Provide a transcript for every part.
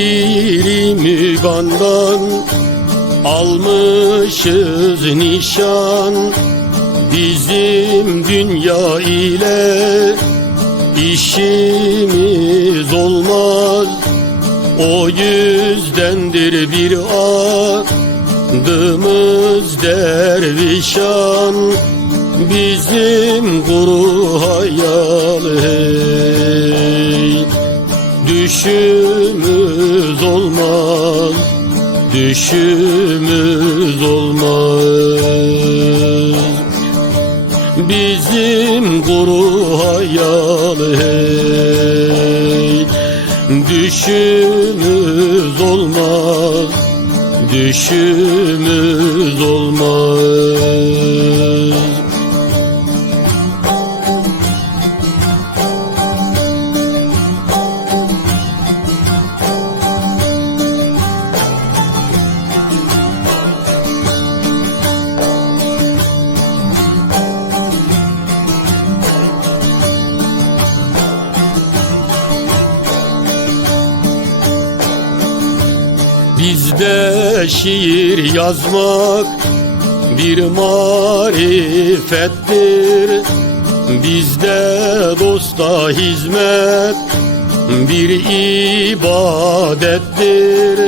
Pirimi bandan almışız nişan. Bizim dünya ile işimiz olmaz. O yüzdendir bir adımız dervişan. Bizim kuru hayal hey Düşümüz Düşümüz olmaz. Bizim kuru hayal hey Düşümüz olmaz Düşümüz olmaz Bizde şiir yazmak bir marifettir. Bizde dosta hizmet bir ibadettir.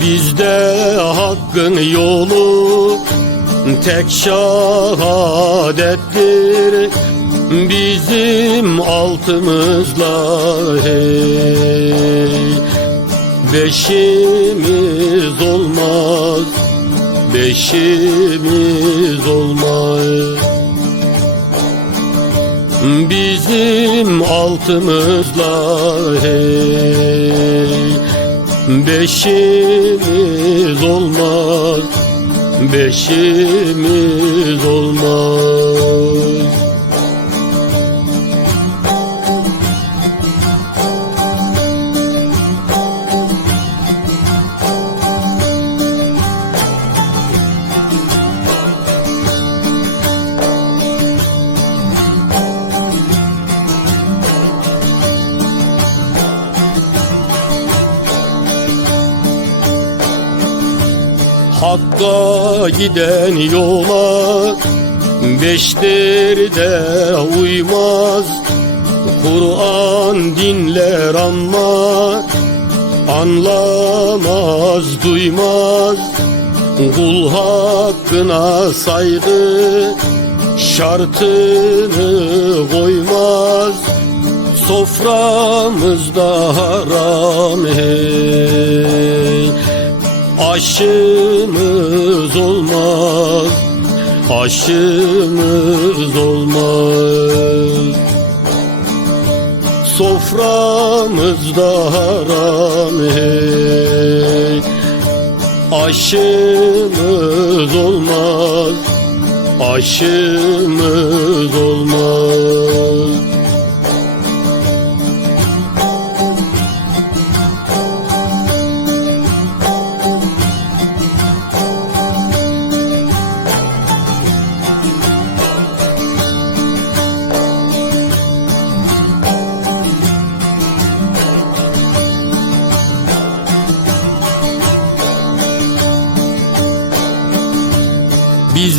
Bizde hakkın yolu tek şahadettir. Bizim altımızla hey Beşimiz olmaz Beşimiz olmaz Bizim altımızla hey. Beşimiz olmaz Beşimiz olmaz Hakka giden yola Beştir de uymaz. Kur'an dinler ama Anlamaz duymaz. Kul hakkına saygı Şartını koymaz. Soframızda haram hey Aşımız olmaz. Aşımız olmaz. Soframızda haram hey. Aşımız olmaz. Aşımız olmaz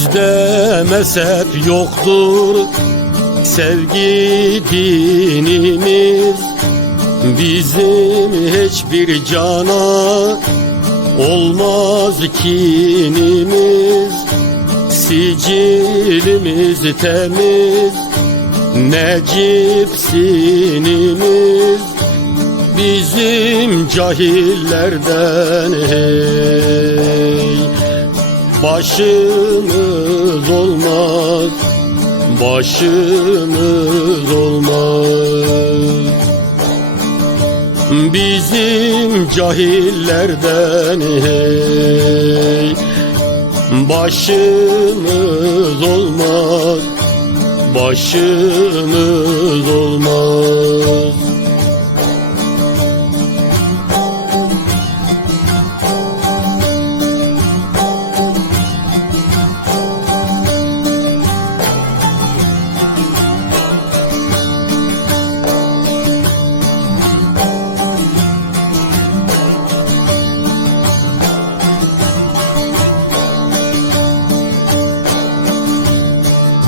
Bizde mezhep yoktur Sevgi dinimiz. Bizim hiçbir cana Olmaz kinimiz. Sicilimiz temiz Necip sinimiz Bizim cahillerden hey Başımız olmaz Başımız olmaz. Bizim cahillerden hey Başımız olmaz Başımız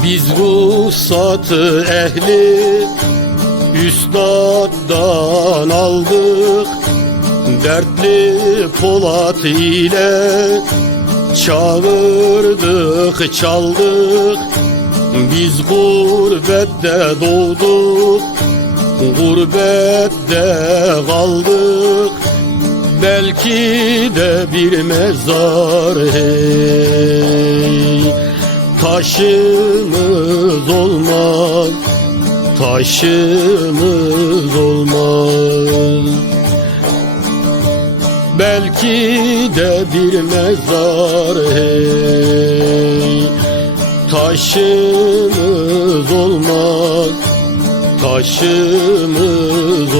Biz ruhsatı ehli Üstaddan aldık. Dertli Polat ile Çağırdık çaldık. Biz gurbette doğduk Gurbette kaldık. Belki de bir mezar hey Taşımız olmaz Taşımız olmaz. Belki de bir mezar hey. Taşımız olmaz Taşımız